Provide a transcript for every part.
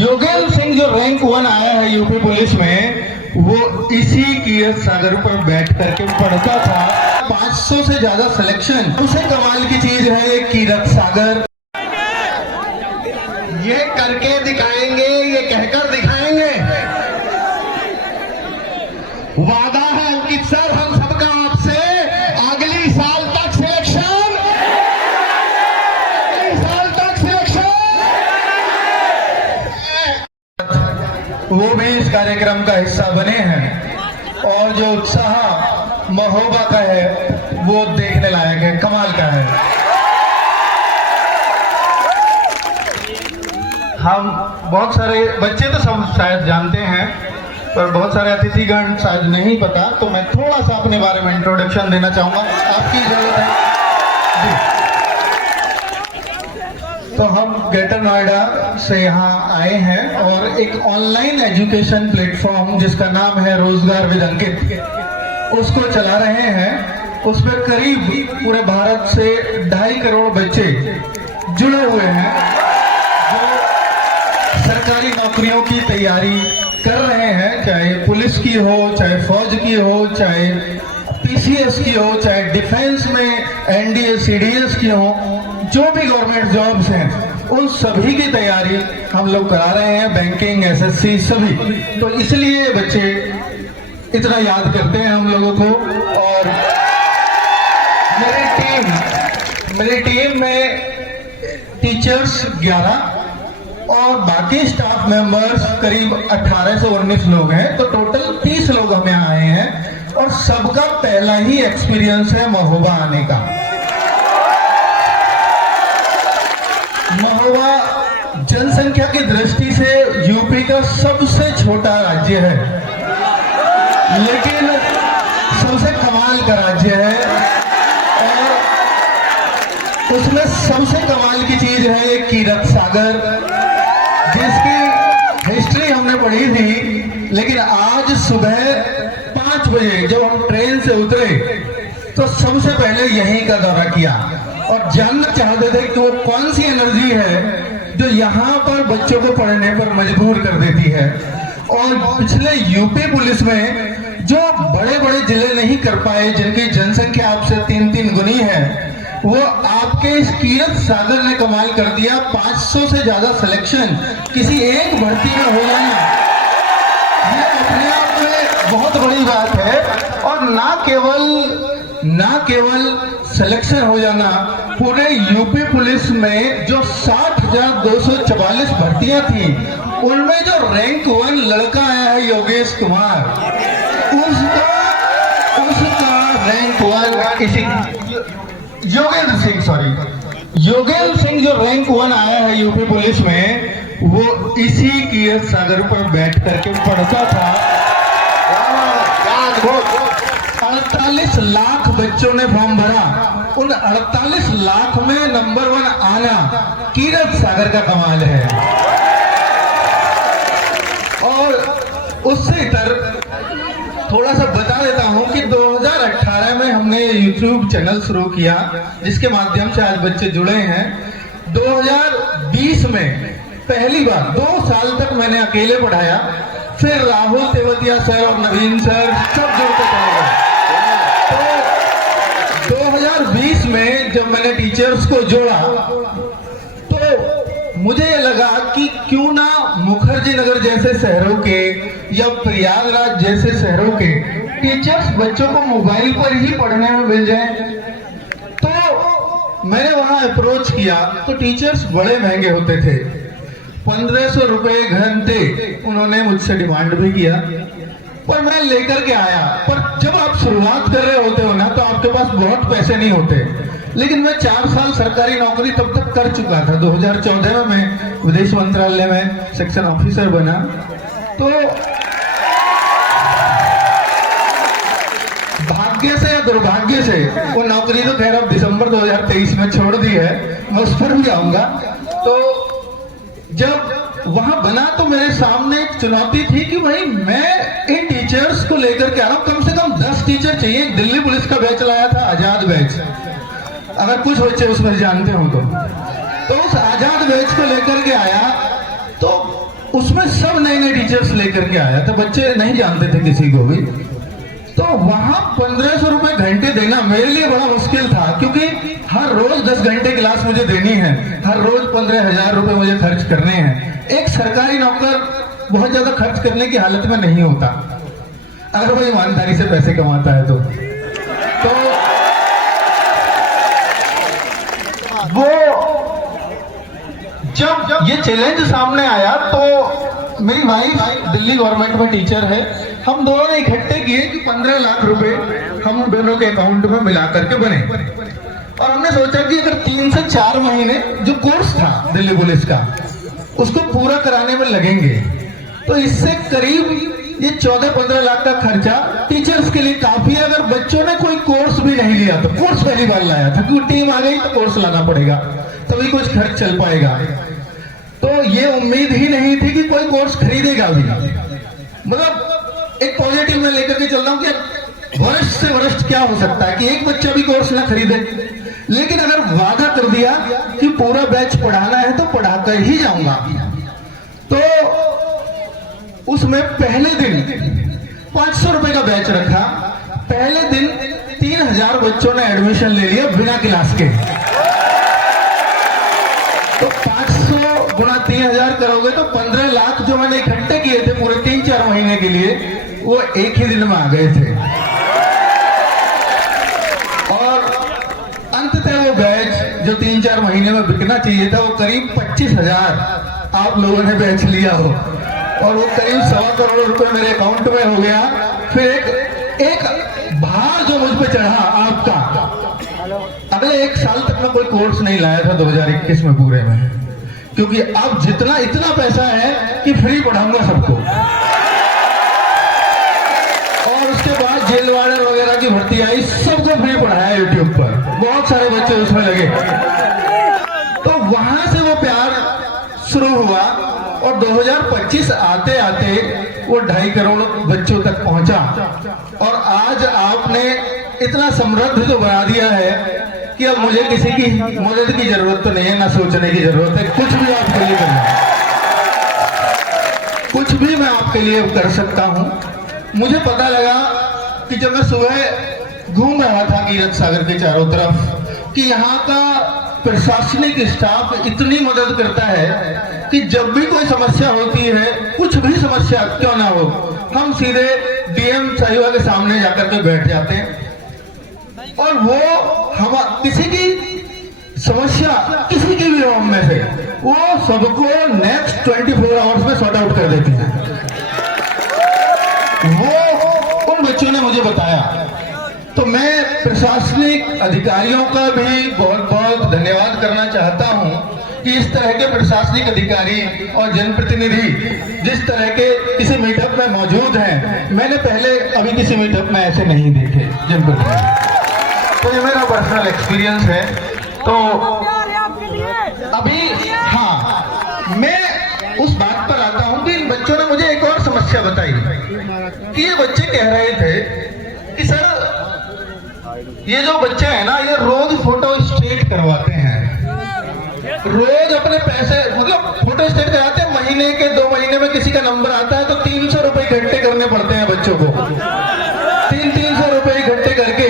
योगेंद्र सिंह जो रैंक 1 आया है यूपी पुलिस में, वो इसी कीरत सागर पर बैठ करके पढ़ता था। 500 से ज्यादा सिलेक्शन, उसे कमाल की चीज है ये कीरत सागर। ये करके दिखाएंगे, ये कहकर दिखाएंगे। वादा है अंकित सर हम सबका आपसे, अगली साल तक सिलेक्शन, अगली साल तक सिलेक्शन। वो भी इस कार्यक्रम का हिस्सा बने हैं और जो उत्साह महोबा का है वो देखने लायक है, कमाल का है। हम बहुत सारे बच्चे तो सब शायद जानते हैं, पर बहुत सारे अतिथिगण शायद नहीं पता, तो मैं थोड़ा सा अपने बारे में इंट्रोडक्शन देना चाहूंगा, आपकी जरूरत है जी। तो हम ग्रेटर नोएडा से यहाँ आए हैं और एक ऑनलाइन एजुकेशन प्लेटफॉर्म जिसका नाम है रोजगार विद अंकित, उसको चला रहे हैं। उसमें करीब पूरे भारत से 2.5 करोड़ बच्चे जुड़े हुए हैं जो सरकारी नौकरियों की तैयारी कर रहे हैं, चाहे पुलिस की हो, चाहे फौज की हो, चाहे पीसीएस की हो, चाहे डिफेंस में एनडीए सीडीएस की हो, जो भी गवर्नमेंट जॉब्स हैं उन सभी की तैयारी हम लोग करा रहे हैं, बैंकिंग, एसएससी सभी। तो इसलिए बच्चे इतना याद करते हैं हम लोगों को। और मेरी टीम में टीचर्स 11 और बाकी स्टाफ मेंबर्स करीब 18 से 19 लोग हैं, तो टोटल 30 लोग हम यहाँ आए हैं और सबका पहला ही एक्सपीरियंस है महोबा आने का। महोबा जनसंख्या की दृष्टि से यूपी का सबसे छोटा राज्य है, लेकिन सबसे कमाल का राज्य है। और उसमें सबसे कमाल की चीज है ये कीरत सागर, जिसकी हिस्ट्री हमने पढ़ी थी। लेकिन आज सुबह 5 बजे जब हम ट्रेन से उतरे तो सबसे पहले यहीं का दौरा किया और जानना चाहते थे कि वो कौन सी एनर्जी है जो यहाँ पर बच्चों को पढ़ने पर मजबूर कर देती है। और पिछले यूपी पुलिस में जो बड़े बड़े जिले नहीं कर पाए, जिनकी जनसंख्या आपसे 3-3 गुनी है, वो आपके इस कीरत सागर ने कमाल कर दिया। 500 से ज्यादा सिलेक्शन किसी एक भर्ती में हो जाना, ये अपने आप में बहुत बड़ी बात है। और ना केवल सिलेक्शन हो जाना, पूरे यूपी पुलिस में जो 60,244 भर्तियां थी, उनमें जो रैंक 1 लड़का आया है योगेश कुमार, उसका रैंक 1 इसी योगेंद्र सिंह जो रैंक 1 आया है यूपी पुलिस में, वो इसी कीरत सागर पर बैठ करके पढ़ता था। 48 लाख बच्चों ने फॉर्म भरा, उन 48 लाख में नंबर 1 आना कीरत सागर का कमाल है। और उससे इतर थोड़ा सा बता देता हूं कि 2018 में हमने YouTube चैनल शुरू किया, जिसके माध्यम से आज बच्चे जुड़े हैं। 2020 में पहली बार 2 साल तक मैंने अकेले पढ़ाया, फिर राहुल तेवतिया सर और नवीन सर सब जुड़ते चले गए। तो 2020 में जब मैंने टीचर्स को जोड़ा तो मुझे ये लगा कि क्यों ना मुखर्जी नगर जैसे शहरों के या प्रयागराज जैसे शहरों के टीचर्स बच्चों को मोबाइल पर ही पढ़ने में मिल जाए। तो मैंने वहां अप्रोच किया तो टीचर्स बड़े महंगे होते थे, 1500 रुपए घंटे उन्होंने मुझसे डिमांड भी किया, पर मैं लेकर के आया। पर जब आप शुरुआत कर रहे होते हो ना, तो आपके पास बहुत पैसे नहीं होते। लेकिन मैं 4 साल सरकारी नौकरी तब तक कर चुका था। 2014 में मैं विदेश मंत्रालय में सेक्शन ऑफिसर बना। तो भाग्य से या दुर्भाग्य से वो नौकरी तो खैर अब दिसंबर 2023 में छोड़ दी है, मैं उस पर भी आऊंगा। तो जब वहां बना तो मेरे सामने एक चुनौती थी कि भाई मैं इन टीचर्स को लेकर के आ रहा हूं, कम से कम 10 टीचर चाहिए। दिल्ली पुलिस का बैच लाया था, आजाद बैच, अगर कुछ बच्चे उसमें जानते हो तो उस आजाद बैच को लेकर के आया। तो उसमें सब नए नए टीचर्स लेकर के आया था, बच्चे नहीं जानते थे किसी को भी। तो वहां 1500 रुपए घंटे देना मेरे लिए बड़ा मुश्किल था, क्योंकि हर रोज 10 घंटे क्लास मुझे देनी है, हर रोज 15,000 रुपए मुझे खर्च करने हैं। एक सरकारी नौकर बहुत ज्यादा खर्च करने की हालत में नहीं होता, अगर वो ईमानदारी से पैसे कमाता है तो वो जब ये चैलेंज सामने आया तो मेरी वाइफ दिल्ली गवर्नमेंट में टीचर है, हम दोनों ने इकट्ठे किए कि 15 लाख रुपए हम दोनों के अकाउंट में मिला करके बने। और हमने सोचा कि अगर 3 से 4 महीने जो कोर्स था दिल्ली पुलिस का उसको पूरा कराने में लगेंगे, तो इससे करीब ये 14-15 लाख का खर्चा टीचर्स के लिए काफी है। अगर बच्चों ने कोई कोर्स भी नहीं लिया तो, कोर्स पहली बार लाया था क्योंकि टीम आ गई तो कोर्स लाना पड़ेगा, तभी कुछ खर्च चल पाएगा। तो ये उम्मीद ही नहीं थी कि कोई कोर्स खरीदेगा भी। मतलब एक पॉजिटिव में लेकर के चल रहा हूं कि वरिष्ठ से वरिष्ठ क्या हो सकता है कि एक बच्चा भी कोर्स ना खरीदे, लेकिन अगर वादा कर दिया कि पूरा बैच पढ़ाना है तो पढ़ा कर ही जाऊंगा। तो उसमें पहले दिन 500 रुपए का बैच रखा, पहले दिन 3000 बच्चों ने एडमिशन ले लिया बिना क्लास के। तो 500 गुना 3000 करोगे तो 15 लाख जो मैंने इकट्ठे किए थे पूरे 3-4 महीने के लिए, वो एक ही दिन में आ गए थे। और अंततः वो बैच जो 3-4 महीने में बिकना चाहिए था, वो करीब 25,000 आप लोगों ने बैच लिया हो, और वो करीब 1.25 करोड़ रुपए मेरे अकाउंट में हो गया। फिर एक भार जो मुझ पे चढ़ा आपका, अगले 1 साल तक मैं कोई कोर्स नहीं लाया था 2021 में पूरे में, क्योंकि अब जितना इतना पैसा है कि फ्री पढ़ाऊंगा सबको। और उसके बाद जेल वार्डन वगैरह की भर्ती आई, सबको फ्री पढ़ाया यूट्यूब पर, बहुत सारे बच्चे उसमें लगे। तो वहां से वो प्यार शुरू हुआ और 2025 आते आते वो 2.5 करोड़ बच्चों तक पहुंचा। और आज आपने इतना समृद्ध तो बना दिया है कि अब मुझे किसी की मदद की जरूरत तो नहीं है, ना सोचने की जरूरत है। कुछ भी आपके लिए करना, कुछ भी मैं आपके लिए कर सकता हूं। मुझे पता लगा कि जब मैं सुबह घूम रहा था कीरत सागर के चारों तरफ कि यहाँ का प्रशासनिक स्टाफ इतनी मदद करता है कि जब भी कोई समस्या होती है, कुछ भी समस्या क्यों ना हो, हम सीधे डीएम साहिबा के सामने जाकर के बैठ जाते हैं और वो हम किसी की समस्या किसी की भी हो में से वो सबको नेक्स्ट 24 आवर्स में सॉर्ट आउट कर देती है। वो उन बच्चों ने मुझे बताया। तो मैं प्रशासनिक अधिकारियों का भी बहुत बहुत धन्यवाद करना चाहता हूं कि इस तरह के प्रशासनिक अधिकारी और जनप्रतिनिधि जिस तरह के किसी मीटअप में मौजूद हैं, मैंने पहले अभी किसी मीटअप में ऐसे नहीं देखे जनप्रतिनिधि। तो ये मेरा पर्सनल एक्सपीरियंस है। तो अभी हाँ, मैं उस बात पर आता हूं कि इन बच्चों ने मुझे एक और समस्या बताई कि ये बच्चे कह रहे थे कि सर ये जो बच्चे हैं ना, ये रोज फोटो स्टेट करवाते हैं, रोज अपने पैसे मतलब फोटो स्टेट कराते हैं। महीने के 2 महीने में किसी का नंबर आता है तो 300 रुपए घंटे करने पड़ते हैं बच्चों को, 300 रुपए घंटे करके,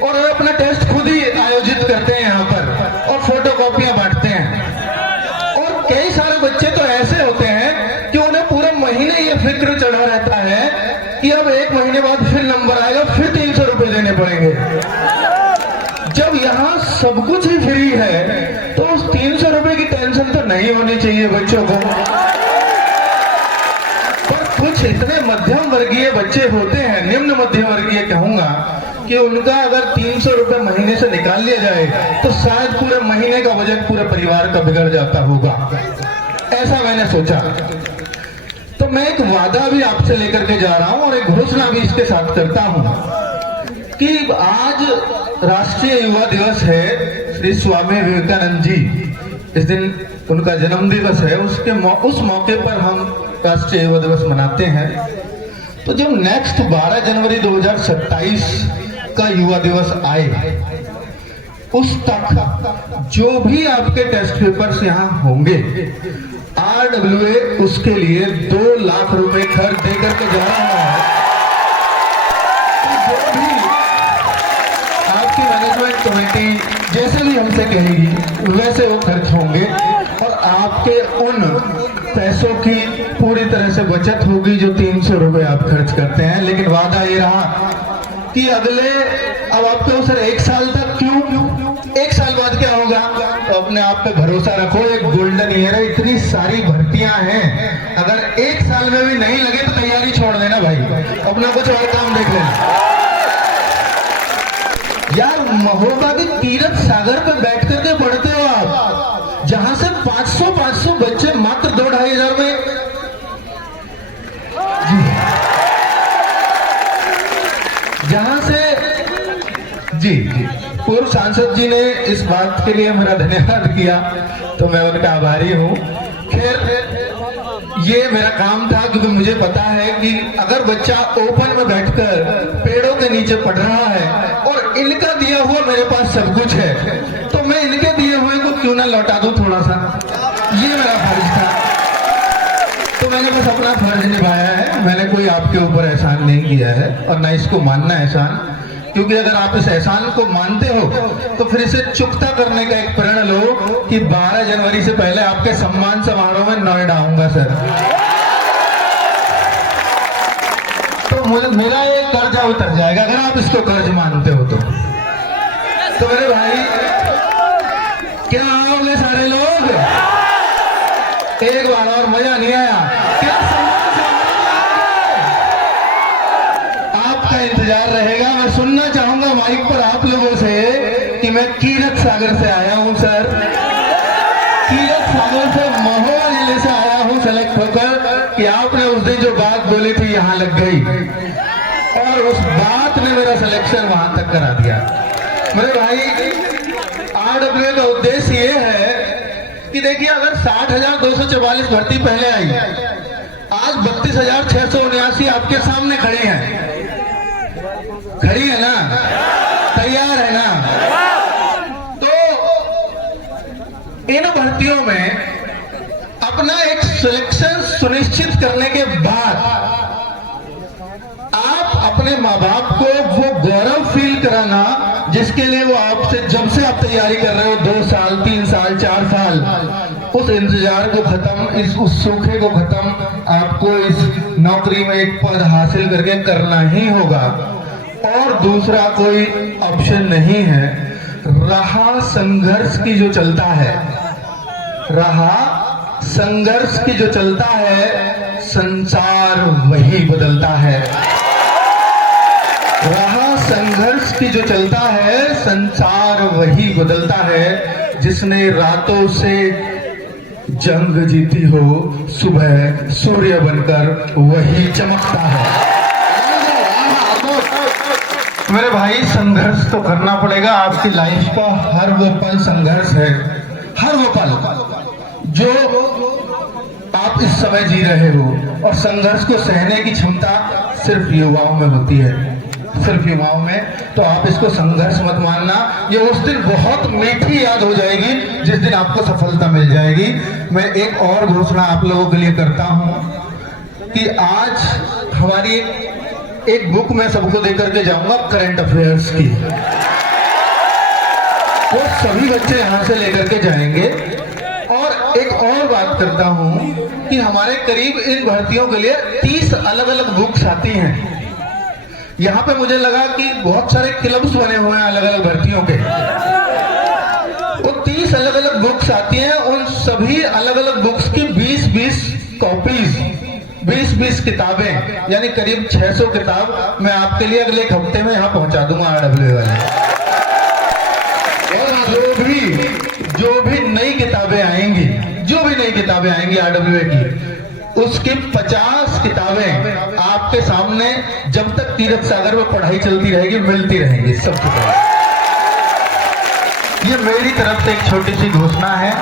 और अपना टेस्ट खुद ही आयोजित करते हैं यहाँ पर और फोटो कॉपियां बांटते हैं। और कई सारे बच्चे तो ऐसे होते हैं कि उन्हें पूरे महीने ये फिक्र चढ़ा रहता है कि अब 1 महीने बाद फिर नंबर आएगा, फिर 300 रुपए देने पड़ेंगे। जब यहाँ सब कुछ ही फ्री है तो उस 300 रुपए की टेंशन तो नहीं होनी चाहिए बच्चों को। पर कुछ इतने मध्यम वर्गीय बच्चे होते हैं, निम्न मध्यम वर्गीय कहूंगा, कि उनका अगर 300 रुपए महीने से निकाल लिया जाए तो शायद पूरे महीने का बजट पूरे परिवार का बिगड़ जाता होगा। ऐसा मैंने सोचा। तो मैं एक वादा भी आपसे लेकर के जा रहा हूं और एक घोषणा भी इसके साथ करता हूं कि आज राष्ट्रीय युवा दिवस है, श्री स्वामी विवेकानंद जी, इस दिन उनका जन्म दिवस है, उस मौके पर हम राष्ट्रीय युवा दिवस मनाते हैं। तो जब नेक्स्ट 12 जनवरी 2027 का युवा दिवस आए, उस तक जो भी आपके टेस्ट पेपर्स यहाँ होंगे, RWA उसके लिए 2 लाख रुपए खर्च देकर के जा रहा है। तो जो भी आपकी मैनेजमेंट कमेटी जैसे भी हमसे कहेगी वैसे वो खर्च होंगे और आपके उन पैसों की पूरी तरह से बचत होगी जो 300 रुपए आप खर्च करते हैं। लेकिन वादा ये रहा कि अगले, अब आपके उस 1 साल तक क्यों 1 साल बाद क्या होगा, तो अपने आप पे भरोसा रखो। एक गोल्डन ईयर है, इतनी सारी भर्तियां हैं, अगर 1 साल में भी नहीं लगे तो तैयारी छोड़ देना भाई, अपना कुछ और काम देख लेना। यार महोबा के तीरथ सागर पे बैठ करके पढ़ते हो आप, जहां से 500 बच्चे मात्र 2-2.5 हजार में। जहां से जी पूर्व सांसद जी ने इस बात के लिए मेरा धन्यवाद किया, तो मैं उनका आभारी हूं। खैर ये मेरा काम था, क्योंकि मुझे पता है कि अगर बच्चा ओपन में बैठकर पेड़ों के नीचे पढ़ रहा है और इनका दिया हुआ मेरे पास सब कुछ है, तो मैं इनके दिए हुए को क्यों ना लौटा दूं थोड़ा सा, ये मेरा फर्ज था। तो मैंने बस अपना फर्ज निभाया है, मैंने कोई आपके ऊपर एहसान नहीं किया है और ना इसको मानना एहसान, क्योंकि अगर आप इस एहसान को मानते हो तो फिर इसे चुकता करने का एक प्रण लो कि 12 जनवरी से पहले आपके सम्मान समारोह में नोएडा आऊंगा सर। तो मेरा ये कर्जा उतर जाएगा अगर आप इसको कर्ज मानते हो तो मेरे भाई क्या आओगे सारे लोग? एक बार और, मजा नहीं आया क्या? आपका इंतजार रहेगा। मैं सुनना चाहूंगा माइक पर आप लोगों से कि मैं कीरत सागर से आया हूं सर, कीरत सागर से महोबा जिले से आया हूं सेलेक्ट होकर, कि आपने उस दिन जो बात बोली थी यहां लग गई और उस बात ने मेरा सिलेक्शन वहां तक करा दिया। मेरे भाई RWA का उद्देश्य ये है कि देखिए, अगर 60,244 भर्ती पहले आई, आज 32,679 आपके सामने खड़े हैं, खड़ी है ना, तैयार है ना? तो इन भर्तियों में अपना एक सिलेक्शन सुनिश्चित करने के बाद आप अपने माँ बाप को वो गौरव फील कराना जिसके लिए वो आपसे, जब से आप तैयारी कर रहे हो 2 साल 3 साल 4 साल, उस इंतजार को खत्म, उस सूखे को खत्म आपको इस नौकरी में एक पद हासिल करके करना ही होगा और दूसरा कोई ऑप्शन नहीं है। रहा संघर्ष की जो चलता है, रहा संघर्ष की जो चलता है, संसार वही बदलता है। रहा संघर्ष की जो चलता है, संसार वही बदलता है। जिसने रातों से जंग जीती हो, सुबह सूर्य बनकर वही चमकता है। मेरे भाई संघर्ष तो करना पड़ेगा। आपकी लाइफ का हर वो पल संघर्ष है, हर वो पल जो आप इस समय जी रहे हो, और संघर्ष को सहने की क्षमता सिर्फ युवाओं में होती है, सिर्फ युवाओं में। तो आप इसको संघर्ष मत मानना, ये उस दिन बहुत मीठी याद हो जाएगी जिस दिन आपको सफलता मिल जाएगी। मैं एक और घोषणा आप लोगों के लिए करता हूं कि आज हमारी एक बुक मैं सबको देकर के जाऊंगा करंट अफेयर्स की, वो सभी बच्चे यहां से लेकर के जाएंगे। और एक और बात करता हूं कि हमारे करीब इन भर्तियों के लिए 30 अलग अलग बुक्स आती हैं। यहाँ पे मुझे लगा कि बहुत सारे क्लब्स बने हुए हैं अलग अलग भर्तियों के, वो 30 अलग अलग बुक्स आती हैं। उन सभी अलग अलग बुक्स की 20-20 कॉपीज, 20-20 किताबें, यानी करीब 600 किताब मैं आपके लिए अगले एक हफ्ते में यहाँ पहुंचा दूंगा RWA वाले। और जो भी नई किताबें आएंगी, जो भी नई किताबें आएंगी RWA की, उसकी 50 किताबें आपके सामने जब तक तीरथ सागर में पढ़ाई चलती रहेगी मिलती रहेंगी सबसे पहले। ये मेरी तरफ से एक छोटी सी घोषणा है।